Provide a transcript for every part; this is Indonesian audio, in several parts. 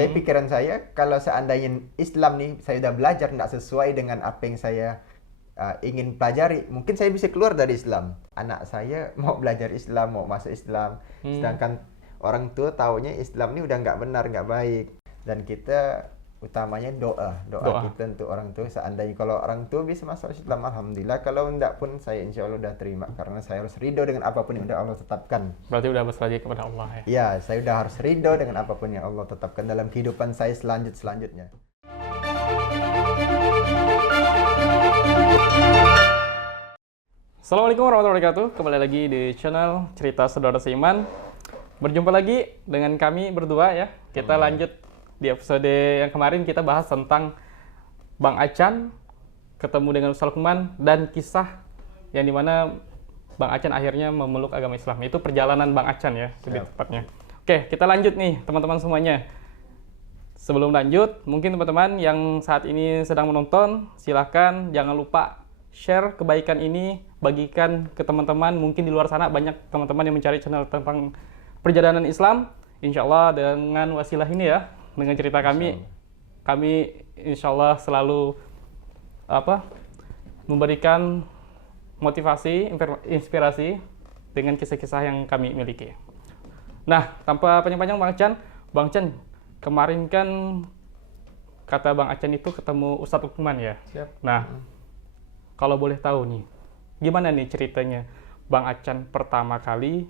Saya pikiran saya kalau seandainya Islam nih saya udah belajar nggak sesuai dengan apa yang saya ingin pelajari, mungkin saya bisa keluar dari Islam. Anak saya mau belajar Islam, mau masuk Islam, sedangkan orang tua taunya Islam ini udah nggak benar, nggak baik. Dan kita utamanya doa kita untuk orang tua. Seandainya kalau orang tua bisa masuk Islam, alhamdulillah. Kalau enggak pun saya insya Allah udah terima, karena saya harus ridho dengan apapun yang udah Allah tetapkan. Berarti udah berserah kepada Allah ya? Ya, saya udah harus ridho dengan apapun yang Allah tetapkan dalam kehidupan saya selanjutnya. Assalamualaikum warahmatullahi wabarakatuh. Kembali lagi di channel Cerita Saudara Seiman. Berjumpa lagi dengan kami berdua ya. Kita lanjut di episode yang kemarin, kita bahas tentang Bang Acan ketemu dengan Ustaz Lukman dan kisah yang dimana Bang Acan akhirnya memeluk agama Islam. Itu perjalanan Bang Acan ya, lebih tepatnya. Oke, kita lanjut nih teman-teman semuanya. Sebelum lanjut, mungkin teman-teman yang saat ini sedang menonton, silahkan jangan lupa share kebaikan ini, bagikan ke teman-teman. Mungkin di luar sana banyak teman-teman yang mencari channel tentang perjalanan Islam. Insya Allah dengan wasilah ini ya, dengan cerita kami insya Allah selalu memberikan motivasi, inspirasi dengan kisah-kisah yang kami miliki. Nah, tanpa panjang-panjang Bang Acan, kemarin kan kata Bang Acan itu ketemu Ustaz Lukman ya. Siap. Nah, kalau boleh tahu nih, gimana nih ceritanya Bang Acan pertama kali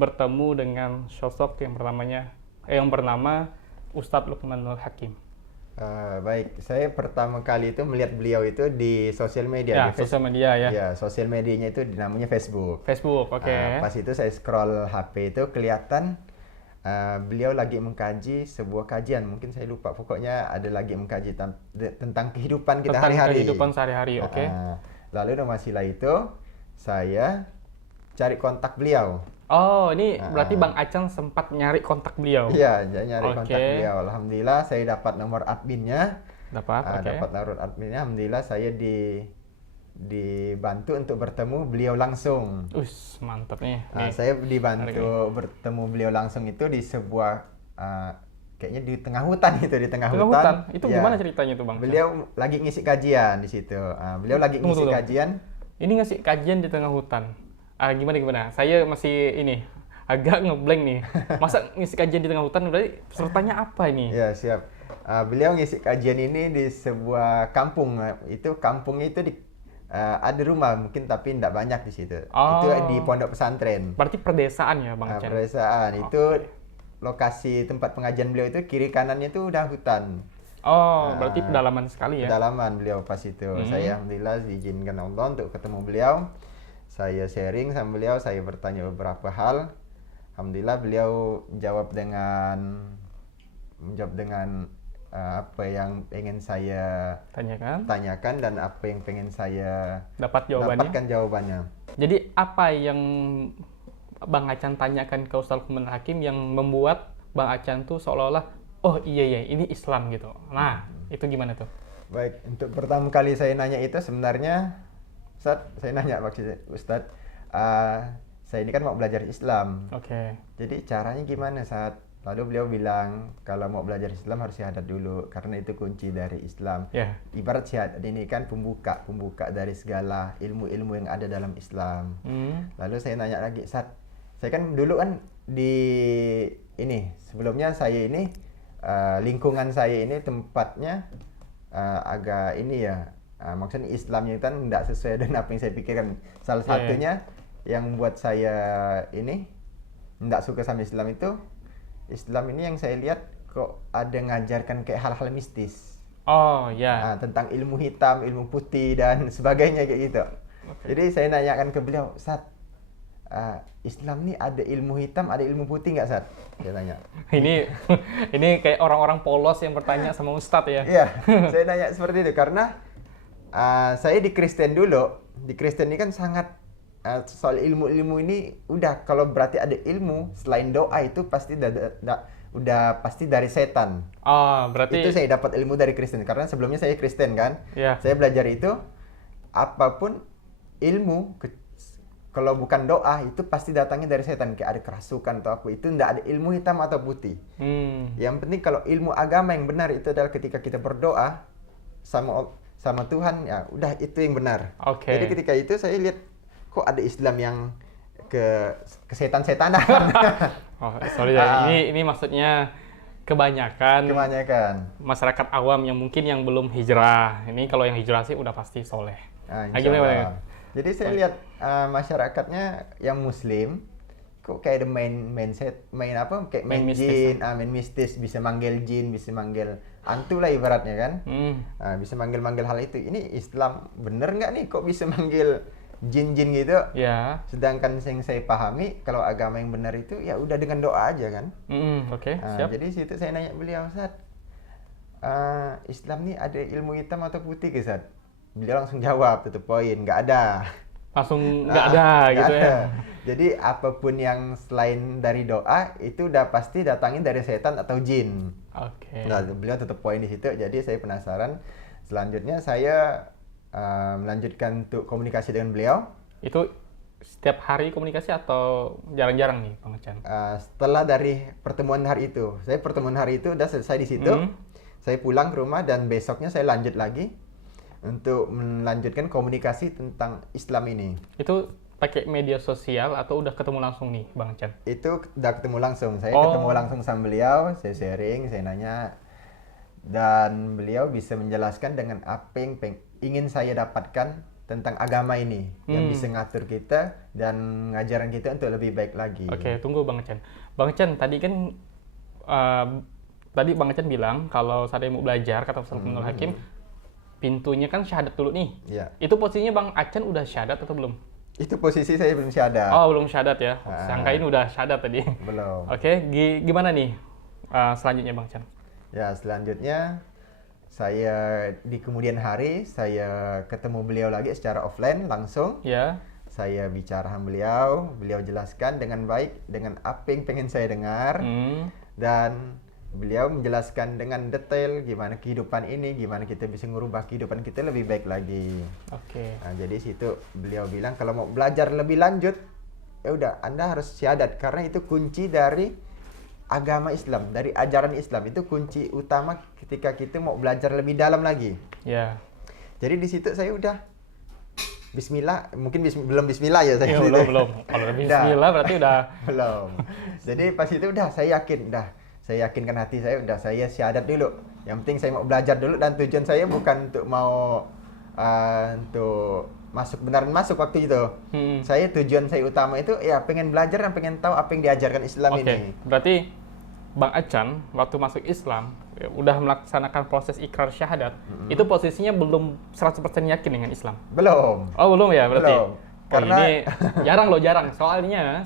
bertemu dengan sosok yang bernama Ustadz Lukmanul Hakim? Baik, saya pertama kali itu melihat beliau itu di sosial media. Ya, sosial media ya. Ya, sosial medianya itu namanya Facebook. Facebook, oke. Pas itu saya scroll HP itu kelihatan beliau lagi mengkaji sebuah kajian. Mungkin saya lupa, pokoknya ada lagi mengkaji tentang kehidupan kita hari-hari. Kehidupan sehari-hari, oke. Lalu dengan wasilah itu saya cari kontak beliau. Oh, ini berarti Bang Acan sempat nyari kontak beliau? Iya, nyari kontak beliau. Alhamdulillah saya dapat nomor adminnya. Dapat nomor adminnya. Alhamdulillah saya dibantu untuk bertemu beliau langsung. Mantap nih. Saya dibantu bertemu beliau langsung itu di sebuah kayaknya di tengah hutan itu, di tengah hutan. Itu gimana ceritanya tuh Bang? Beliau lagi ngisi kajian di situ. Beliau lagi ngisi kajian. Ini ngasih kajian di tengah hutan. Gimana? Saya masih agak ngeblank nih. Masa ngisi kajian di tengah hutan, berarti pesertanya apa ini? Ya, siap. Beliau ngisi kajian ini di sebuah kampung. Itu kampungnya itu ada rumah mungkin, tapi tidak banyak di situ. Itu di pondok pesantren. Berarti perdesaan ya Bang Acan? Perdesaan. Itu lokasi tempat pengajian beliau itu kiri kanannya itu udah hutan. Berarti pedalaman sekali ya? Pedalaman beliau pas itu. Saya alhamdulillah diizinkan Allah untuk ketemu beliau. Saya sharing sama beliau, saya bertanya beberapa hal. Alhamdulillah beliau menjawab dengan apa yang pengen saya tanyakan dan apa yang pengen saya dapatkan jawabannya. Jadi apa yang Bang Acan tanyakan ke Ustaz Lukmanul Hakim yang membuat Bang Acan tuh seolah-olah iya ini Islam gitu. Nah, itu gimana tuh? Baik, untuk pertama kali saya nanya itu sebenarnya Ustaz, saya nanya maksudnya Ustaz, saya ini kan mau belajar Islam. Oke. Jadi caranya gimana Ustaz? Lalu beliau bilang kalau mau belajar Islam harus syahadat dulu, karena itu kunci dari Islam. Yeah. Ibarat syahadat ini kan pembuka dari segala ilmu-ilmu yang ada dalam Islam. Lalu saya nanya lagi, Ustaz, saya kan dulu kan sebelumnya saya ini lingkungan saya ini tempatnya agak maksudnya Islamnya itu kan tidak sesuai dengan apa yang saya pikirkan. Salah satunya yang membuat saya tidak suka sama Islam itu, Islam ini yang saya lihat kok ada ngajarkan kayak hal-hal mistis. Tentang ilmu hitam, ilmu putih dan sebagainya kayak gitu. Jadi saya nanyakan ke beliau, Ustaz, Islam ini ada ilmu hitam, ada ilmu putih nggak, Ustaz? Dia tanya. Ini kayak orang-orang polos yang bertanya sama Ustaz ya? Iya, saya nanya seperti itu karena saya di Kristen dulu. Di Kristen ini kan sangat soal ilmu-ilmu ini udah, kalau berarti ada ilmu selain doa itu pasti udah pasti dari setan. Berarti itu saya dapat ilmu dari Kristen karena sebelumnya saya Kristen kan. Yeah. Saya belajar itu apapun ilmu kalau bukan doa itu pasti datangnya dari setan, kayak ada kerasukan atau apa. Itu nggak ada ilmu hitam atau putih. Yang penting kalau ilmu agama yang benar itu adalah ketika kita berdoa sama Tuhan, ya udah itu yang benar. Jadi ketika itu saya lihat kok ada Islam yang ke setan-setanan. Oh, sorry ya. Ini maksudnya kebanyakan masyarakat awam yang mungkin yang belum hijrah. Ini kalau yang hijrah sih udah pasti soleh. Gimana? Jadi saya lihat masyarakatnya yang Muslim kok kayak ada main jin, main mistis, bisa manggil jin, bisa manggil hantu lah ibaratnya kan. Bisa manggil hal itu. Ini Islam bener nggak nih kok bisa manggil jin-jin gitu? Ya. Sedangkan yang saya pahami kalau agama yang benar itu ya udah dengan doa aja kan. Siap. Jadi situ saya nanya beliau, Ustaz, Islam nih ada ilmu hitam atau putih ke Ustaz? Beliau langsung jawab, tutup poin, nggak ada. Langsung nggak ada gitu ya. Jadi apapun yang selain dari doa itu udah pasti datangnya dari setan atau jin. Nah, beliau tutup poin di situ. Jadi saya penasaran. Selanjutnya saya melanjutkan untuk komunikasi dengan beliau. Itu setiap hari komunikasi atau jarang-jarang nih, Bang Acan? Setelah dari pertemuan hari itu, pertemuan hari itu udah selesai di situ. Saya pulang ke rumah dan besoknya saya lanjut lagi untuk melanjutkan komunikasi tentang Islam ini. Itu pakai media sosial atau udah ketemu langsung nih, Bang Acan? Itu udah ketemu langsung. Saya ketemu langsung sama beliau, saya sharing, saya nanya, dan beliau bisa menjelaskan dengan apa yang ingin saya dapatkan tentang agama ini, yang bisa ngatur kita dan ngajaran kita untuk lebih baik lagi. Tunggu Bang Acan. Bang Acan, tadi kan tadi Bang Acan bilang kalau saya mau belajar, kata Ustaz Lukmanul Hakim, pintunya kan syahadat dulu nih. Iya. Itu posisinya Bang Acan udah syahadat atau belum? Itu posisi saya belum syahadat. Oh, belum syahadat ya. Sangkain udah syahadat tadi. Belum. Gimana nih selanjutnya Bang Acan? Ya, selanjutnya saya di kemudian hari saya ketemu beliau lagi secara offline langsung. Ya. Saya bicara sama beliau jelaskan dengan baik dengan apa yang pengen saya dengar. Dan beliau menjelaskan dengan detail gimana kehidupan ini, gimana kita bisa merubah kehidupan kita lebih baik lagi. Nah, jadi situ beliau bilang kalau mau belajar lebih lanjut, ya udah Anda harus syahadat karena itu kunci dari agama Islam, dari ajaran Islam. Itu kunci utama ketika kita mau belajar lebih dalam lagi. Ya. Jadi di situ saya udah Bismillah, mungkin belum Bismillah ya saya. Belum. Kalau Bismillah berarti udah belum. Jadi pas itu udah saya yakinkan hati saya, udah saya syahadat dulu. Yang penting saya mau belajar dulu dan tujuan saya bukan untuk mau untuk beneran masuk waktu itu. Tujuan saya utama itu ya pengen belajar dan pengen tahu apa yang diajarkan Islam ini. Berarti Bang Acan waktu masuk Islam udah melaksanakan proses ikrar syahadat, itu posisinya belum 100% yakin dengan Islam? Belum. Oh, belum ya berarti? Belum. Karena ini jarang. Soalnya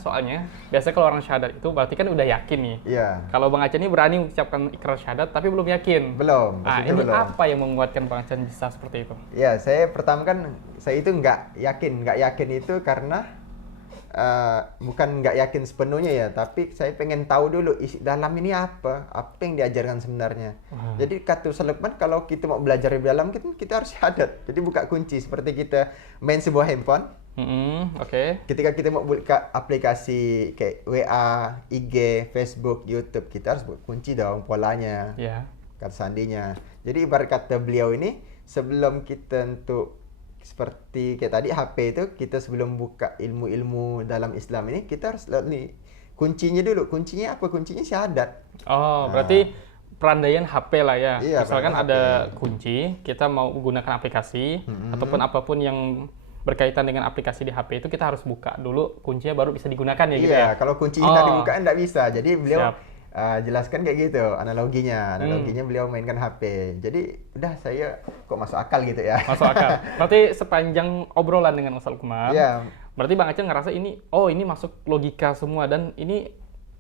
biasanya kalau orang syahadat itu berarti kan udah yakin nih. Iya. Kalau Bang Acan ini berani mengucapkan ikrar syahadat tapi belum yakin. Belum. Ini belum. Apa yang menguatkan Bang Acan bisa seperti itu? Ya, saya pertama kan saya itu nggak yakin itu karena bukan nggak yakin sepenuhnya ya, tapi saya pengen tahu dulu isi dalam ini apa yang diajarkan sebenarnya. Jadi kata Ustaz Lukman, kalau kita mau belajar di dalam kita harus syahadat. Jadi buka kunci seperti kita main sebuah handphone. Ketika kita mau buka aplikasi kayak WA, IG, Facebook, YouTube, kita harus buka kunci dong polanya, kata sandinya. Jadi ibarat kata beliau ini, sebelum kita untuk seperti kayak tadi HP itu, kita sebelum buka ilmu-ilmu dalam Islam ini, kita harus lihat nih kuncinya dulu. Kuncinya apa? Kuncinya syahadat. Berarti perandaian HP lah ya. Iya, misalkan ada kunci, kita mau menggunakan aplikasi ataupun apapun yang berkaitan dengan aplikasi di HP itu kita harus buka dulu kuncinya baru bisa digunakan ya gitu ya. Iya, kalau kunci tidak dibuka enggak bisa. Jadi beliau jelaskan kayak gitu analoginya beliau mainkan HP. Jadi udah saya kok masuk akal gitu ya. Masuk akal. Berarti sepanjang obrolan dengan Ustaz Lukman, berarti Bang Acan ngerasa ini masuk logika semua dan ini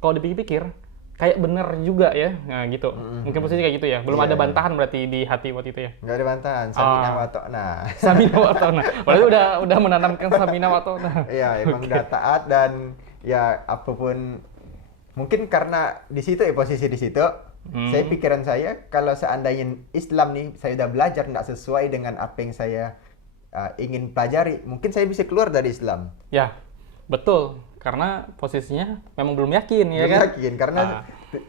kalau dipikir-pikir kayak bener juga ya. Nah gitu. Mungkin posisi kayak gitu ya. Belum ada bantahan berarti di hati waktu itu ya. Nggak ada bantahan. Samina wa ta'na. Samina wa ta'na. Berarti udah menanamkan samina wa ta'na. Iya, emang udah taat dan ya apapun. Mungkin karena di situ posisi di situ, pikiran saya kalau seandainya Islam nih saya udah belajar nggak sesuai dengan apa yang saya ingin pelajari, mungkin saya bisa keluar dari Islam. Ya. Betul, karena posisinya memang belum yakin ya Belum kan? yakin karena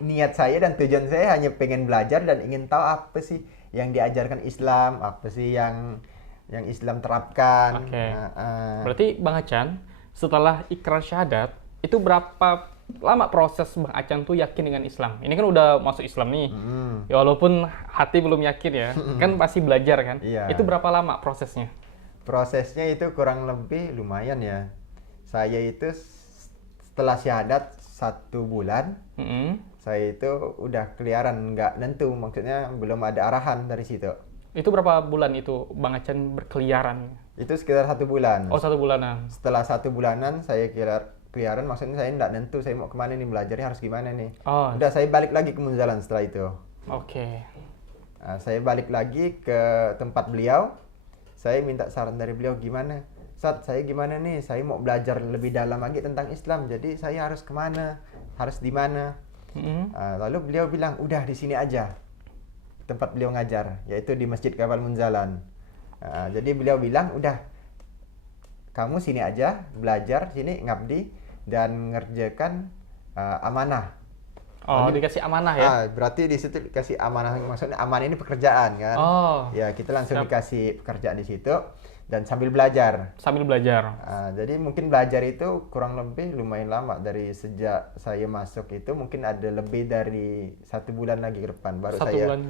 niat saya dan tujuan saya hanya pengen belajar dan ingin tahu apa sih yang diajarkan Islam, apa sih yang Islam terapkan. Oke. Berarti Bang Acan setelah ikrar syahadat itu berapa lama proses Bang Acan tuh yakin dengan Islam? Ini kan udah masuk Islam nih. Ya walaupun hati belum yakin ya, kan pasti belajar kan. Iya. Itu berapa lama prosesnya? Prosesnya itu kurang lebih lumayan ya. Saya itu setelah syahadat 1 bulan, saya itu udah keliaran nggak nentu, maksudnya belum ada arahan dari situ. Itu berapa bulan itu Bang Acan berkeliaran? Itu sekitar 1 bulan. Oh, 1 bulanan. Setelah 1 bulanan saya keliaran, maksudnya saya nggak nentu, saya mau kemana nih, belajarnya harus gimana nih. Oh, Udah saya balik lagi ke Munzalan setelah itu. oke. Saya balik lagi ke tempat beliau. Saya minta saran dari beliau gimana. Ustadz, saya gimana nih? Saya mau belajar lebih dalam lagi tentang Islam. Jadi saya harus kemana? Harus di mana? Lalu beliau bilang, udah di sini aja. Tempat beliau ngajar, yaitu di Masjid Kapal Munzalan. Jadi beliau bilang, udah kamu sini aja, belajar sini, ngabdi dan ngerjakan amanah. Oh, dikasih amanah ya? Berarti di situ dikasih amanah, maksudnya amanah ini pekerjaan kan? Oh. Ya, kita langsung dikasih pekerjaan di situ dan sambil belajar. Sambil belajar. Jadi mungkin belajar itu kurang lebih lumayan lama, dari sejak saya masuk itu mungkin ada lebih dari 1 bulan lagi ke depan baru 1 saya bulan.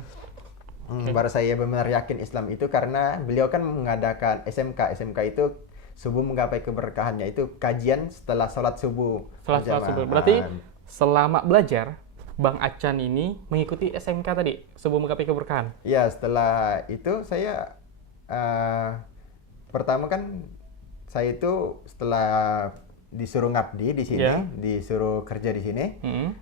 baru saya benar yakin Islam itu, karena beliau kan mengadakan SMK itu subuh menggapai keberkahannya, itu kajian setelah sholat subuh. Setelah sholat berjamaah. subuh. Berarti selama belajar Bang Acan ini mengikuti SMK tadi, subuh menggapai keberkahan. Ya, setelah itu saya pertama kan saya itu setelah disuruh ngabdi di sini, disuruh kerja di sini,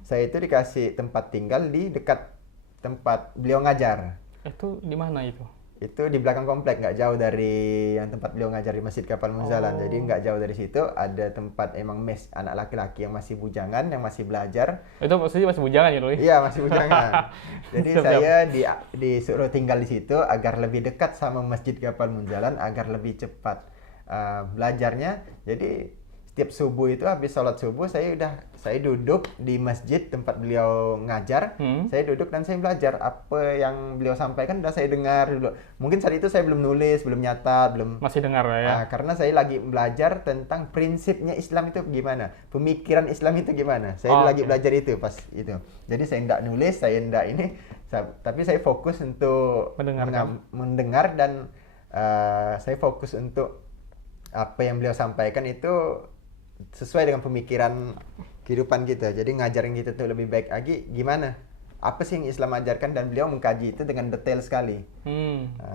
saya itu dikasih tempat tinggal di dekat tempat beliau ngajar. Itu di mana itu? Itu di belakang komplek, nggak jauh dari yang tempat beliau ngajar di Masjid Kapal Munzalan. Jadi nggak jauh dari situ ada tempat emang mes anak laki-laki yang masih bujangan, yang masih belajar. Itu maksudnya masih bujangan ya, Lui? Iya, masih bujangan. Jadi saya disuruh tinggal di situ agar lebih dekat sama Masjid Kapal Munzalan, agar lebih cepat belajarnya. Jadi setiap subuh itu habis sholat subuh saya duduk di masjid tempat beliau ngajar. Saya duduk dan saya belajar apa yang beliau sampaikan, udah saya dengar dulu. Mungkin saat itu saya belum nulis, belum nyatat, belum masih dengar ya. Karena saya lagi belajar tentang prinsipnya Islam itu gimana, pemikiran Islam itu gimana. Saya lagi belajar itu pas itu. Jadi saya enggak nulis, saya enggak ini, tapi saya fokus untuk mendengar dan saya fokus untuk apa yang beliau sampaikan itu sesuai dengan pemikiran kehidupan kita. Jadi ngajarin kita tuh lebih baik lagi gimana, apa sih yang Islam ajarkan, dan beliau mengkaji itu dengan detail sekali.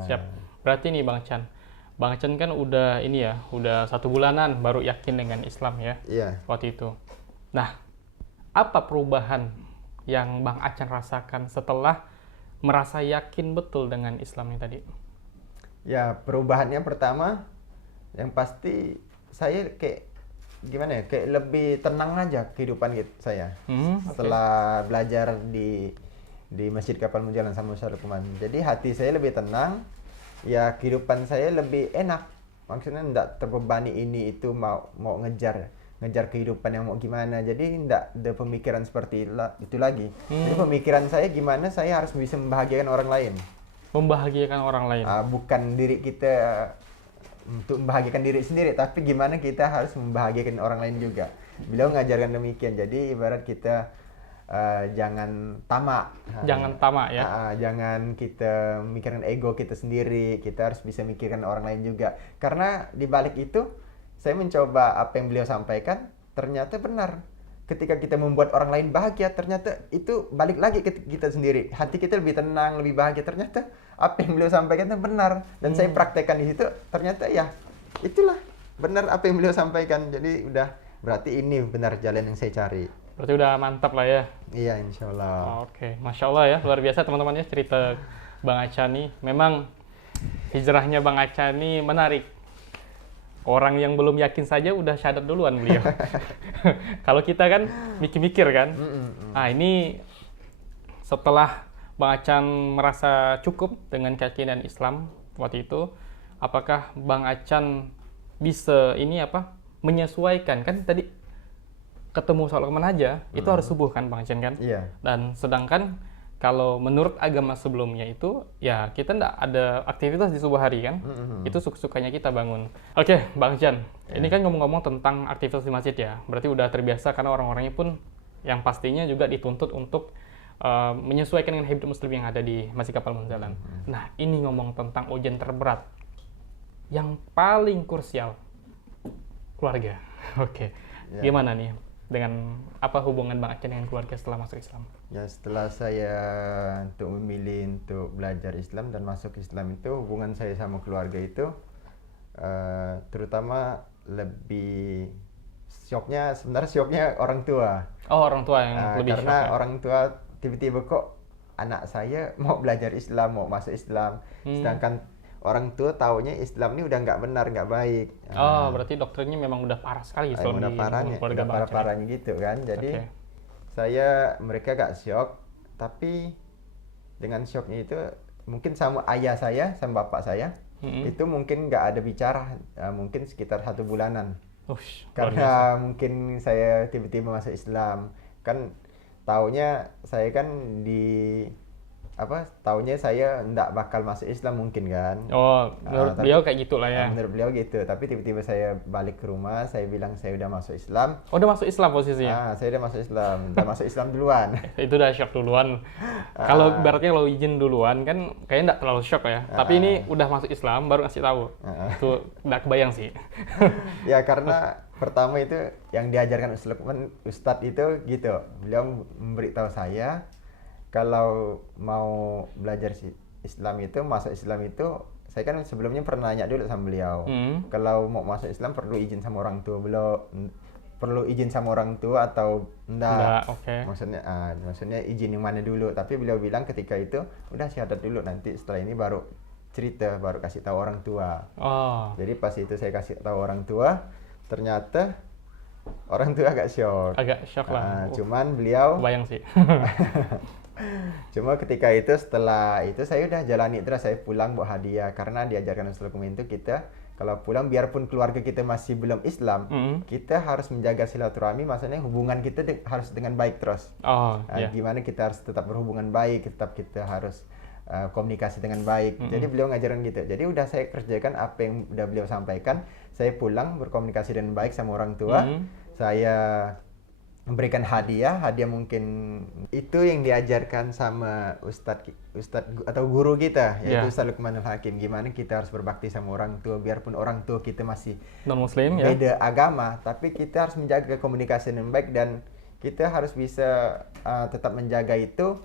Siap. Berarti nih Bang Acan kan udah ini ya, udah 1 bulanan baru yakin dengan Islam ya. Iya. Waktu itu. Nah, apa perubahan yang Bang Acan rasakan setelah merasa yakin betul dengan Islam ini tadi? Ya, perubahannya pertama yang pasti saya kayak gimana ya, kayak lebih tenang aja kehidupan saya setelah belajar di Masjid Kapal Munzalan sama Ustaz Lukman. Jadi hati saya lebih tenang, ya kehidupan saya lebih enak, maksudnya enggak terbebani ini itu mau ngejar kehidupan yang mau gimana. Jadi enggak ada pemikiran seperti itu lagi. Jadi pemikiran saya gimana saya harus bisa membahagiakan orang lain. Membahagiakan orang lain. Bukan diri kita untuk membahagiakan diri sendiri, tapi gimana kita harus membahagiakan orang lain juga. Beliau ngajarkan demikian. Jadi ibarat kita jangan tamak. Jangan tamak ya. Jangan kita mikirkan ego kita sendiri. Kita harus bisa mikirkan orang lain juga. Karena di balik itu saya mencoba apa yang beliau sampaikan, ternyata benar. Ketika kita membuat orang lain bahagia, ternyata itu balik lagi ke kita sendiri. Hati kita lebih tenang, lebih bahagia. Ternyata apa yang beliau sampaikan itu benar. Dan saya praktekkan di situ, ternyata ya itulah benar apa yang beliau sampaikan. Jadi udah, berarti ini benar jalan yang saya cari. Berarti udah mantap lah ya. Iya, insya Allah. Oke, Masya Allah ya, luar biasa teman-teman ya cerita Bang Acan nih. Memang hijrahnya Bang Acan nih menarik. Orang yang belum yakin saja udah syahadat duluan beliau. Kalau kita kan mikir-mikir kan. Nah ini setelah Bang Acan merasa cukup dengan keyakinan Islam waktu itu, apakah Bang Acan bisa menyesuaikan. Kan tadi ketemu sholat kemana aja, itu harus subuh kan Bang Achan kan? Iya. Dan sedangkan kalau menurut agama sebelumnya itu, ya kita nggak ada aktivitas di subuh hari kan? Itu suka-sukanya kita bangun. Oke, Bang Achan, ini kan ngomong-ngomong tentang aktivitas di masjid ya, berarti udah terbiasa karena orang-orangnya pun yang pastinya juga dituntut untuk menyesuaikan dengan hidup muslim yang ada di Masjid Kapal Munzalan. Nah, ini ngomong tentang ujian terberat yang paling krusial, keluarga. Oke, gimana nih dengan apa hubungan Bang Achan dengan keluarga setelah masuk Islam? Ya, setelah saya memilih untuk belajar Islam dan masuk Islam itu, hubungan saya sama keluarga itu terutama lebih sebenarnya orang tua. Oh, orang tua yang lebih karena shock, ya? orang tua tiba-tiba kok anak saya mau belajar Islam, mau masuk Islam, sedangkan orang tua taunya Islam ini udah nggak benar, nggak baik. Oh, berarti doktrinnya memang udah parah sekali Islam udah di parahnya, keluarga udah Bang Achan, ya? parah-parahnya gitu kan. Jadi Oke. mereka gak syok, tapi dengan syoknya itu mungkin sama ayah saya, sama bapak saya, itu mungkin nggak ada bicara, mungkin sekitar 1 bulanan. Ush, luar biasa. Karena mungkin saya tiba-tiba masuk Islam, kan taunya saya kan taunya saya nggak bakal masuk Islam mungkin kan. Oh, menurut beliau kayak gitulah ya. Menurut beliau gitu, tapi tiba-tiba saya balik ke rumah, saya bilang saya udah masuk Islam. Oh, udah masuk Islam posisinya? Saya udah masuk Islam duluan. Itu udah shock duluan. Kalau ibaratnya lo izin duluan kan kayaknya nggak terlalu shock ya. Tapi ini udah masuk Islam baru ngasih tahu. Itu nggak kebayang sih. Ya karena pertama itu yang diajarkan Ustadz itu gitu. Beliau memberitahu saya kalau mau belajar Islam itu, masuk Islam itu, saya kan sebelumnya pernah nanya dulu sama beliau. Kalau mau masuk Islam perlu izin sama orang tua, perlu izin sama orang tua atau enggak? Okay. Maksudnya izin yang mana dulu? Tapi beliau bilang ketika itu udah syahadat dulu, nanti setelah ini baru cerita, baru kasih tahu orang tua. Oh. Jadi pas itu saya kasih tahu orang tua, ternyata orang tua agak shock. Agak shock lah. Cuman beliau bayang sih. Cuma ketika itu, setelah itu saya udah jalani terus, saya pulang bawa hadiah karena diajarkan Rasulullah itu kita kalau pulang biarpun keluarga kita masih belum Islam, kita harus menjaga silaturahmi, maksudnya hubungan kita harus dengan baik terus. Gimana kita harus tetap berhubungan baik, tetap kita harus komunikasi dengan baik. Jadi beliau ngajarin gitu. Jadi udah saya kerjakan apa yang udah beliau sampaikan. Saya pulang berkomunikasi dengan baik sama orang tua. Saya memberikan hadiah mungkin itu yang diajarkan sama ustadz atau guru kita, yaitu Ustadz Luqmanul Hakim, gimana kita harus berbakti sama orang tua biarpun orang tua kita masih non-muslim, beda agama, tapi kita harus menjaga komunikasi dengan baik dan kita harus bisa tetap menjaga itu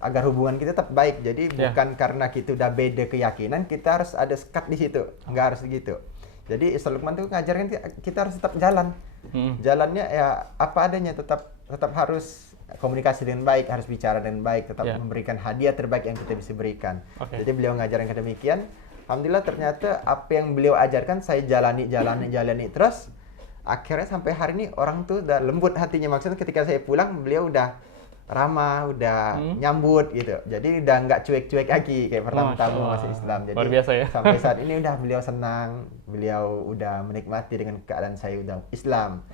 agar hubungan kita tetap baik. Jadi bukan karena kita udah beda keyakinan kita harus ada sekat di situ, nggak harus gitu. Jadi Ustadz Luqman tuh ngajarkan kita harus tetap jalan. Jalannya ya apa adanya, tetap harus komunikasi dengan baik, harus bicara dengan baik, tetap memberikan hadiah terbaik yang kita bisa berikan. Jadi beliau ngajarin demikian. Alhamdulillah ternyata apa yang beliau ajarkan saya jalani terus. Akhirnya sampai hari ini orang tuh udah lembut hatinya. Maksudnya ketika saya pulang beliau udah ramah, udah nyambut gitu. Jadi udah nggak cuek-cuek lagi kayak pertama-tama masuk Islam. Jadi luar biasa ya. sampai saat ini udah beliau senang, beliau udah menikmati dengan keadaan saya udah Islam.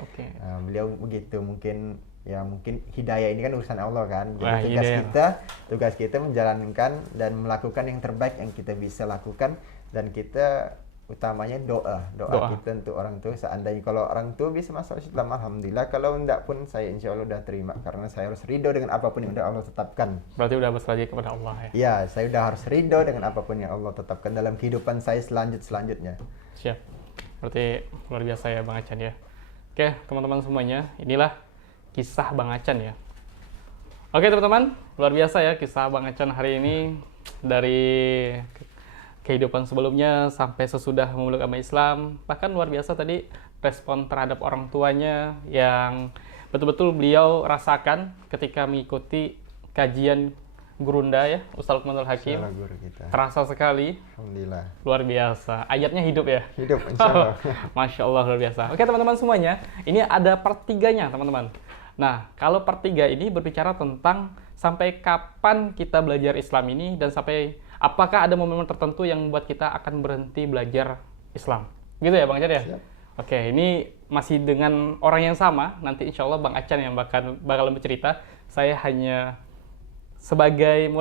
Beliau begitu, mungkin hidayah ini kan urusan Allah kan. Jadi tugas kita menjalankan dan melakukan yang terbaik yang kita bisa lakukan, dan kita utamanya doa kita untuk orang tua. Seandainya kalau orang tua bisa masuk Islam, alhamdulillah. Kalau enggak pun saya insya Allah udah terima, karena saya harus ridho dengan apapun yang udah Allah tetapkan. Berarti udah berserah kepada Allah ya? Iya, saya udah harus ridho dengan apapun yang Allah tetapkan dalam kehidupan saya selanjutnya. Siap. Berarti luar biasa ya Bang Achan ya. Oke teman-teman semuanya, inilah kisah Bang Achan ya. Oke teman-teman, luar biasa ya kisah Bang Achan hari ini, dari kehidupan sebelumnya sampai sesudah memeluk agama Islam. Bahkan luar biasa tadi respon terhadap orang tuanya yang betul-betul beliau rasakan ketika mengikuti kajian Gurunda ya, Ustadz Luqmanul Hakim. Terasa sekali. Alhamdulillah. Luar biasa. Ayatnya hidup ya? Hidup, insya Allah. Masya Allah, luar biasa. Oke teman-teman semuanya, ini ada part 3-nya teman-teman. Nah, kalau part 3 ini berbicara tentang sampai kapan kita belajar Islam ini, dan sampai apakah ada momen tertentu yang membuat kita akan berhenti belajar Islam. Gitu ya Bang Achan ya? Siap. Oke, ini masih dengan orang yang sama. Nanti insya Allah Bang Acan yang bakalan bercerita. Saya hanya sebagai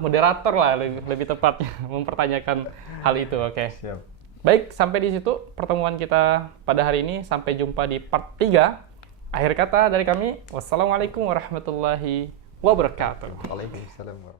moderator lah, lebih tepatnya mempertanyakan hal itu. Oke. Siap. Baik, sampai di situ pertemuan kita pada hari ini. Sampai jumpa di part 3. Akhir kata dari kami, wassalamualaikum warahmatullahi wabarakatuh. Waalaikumsalam.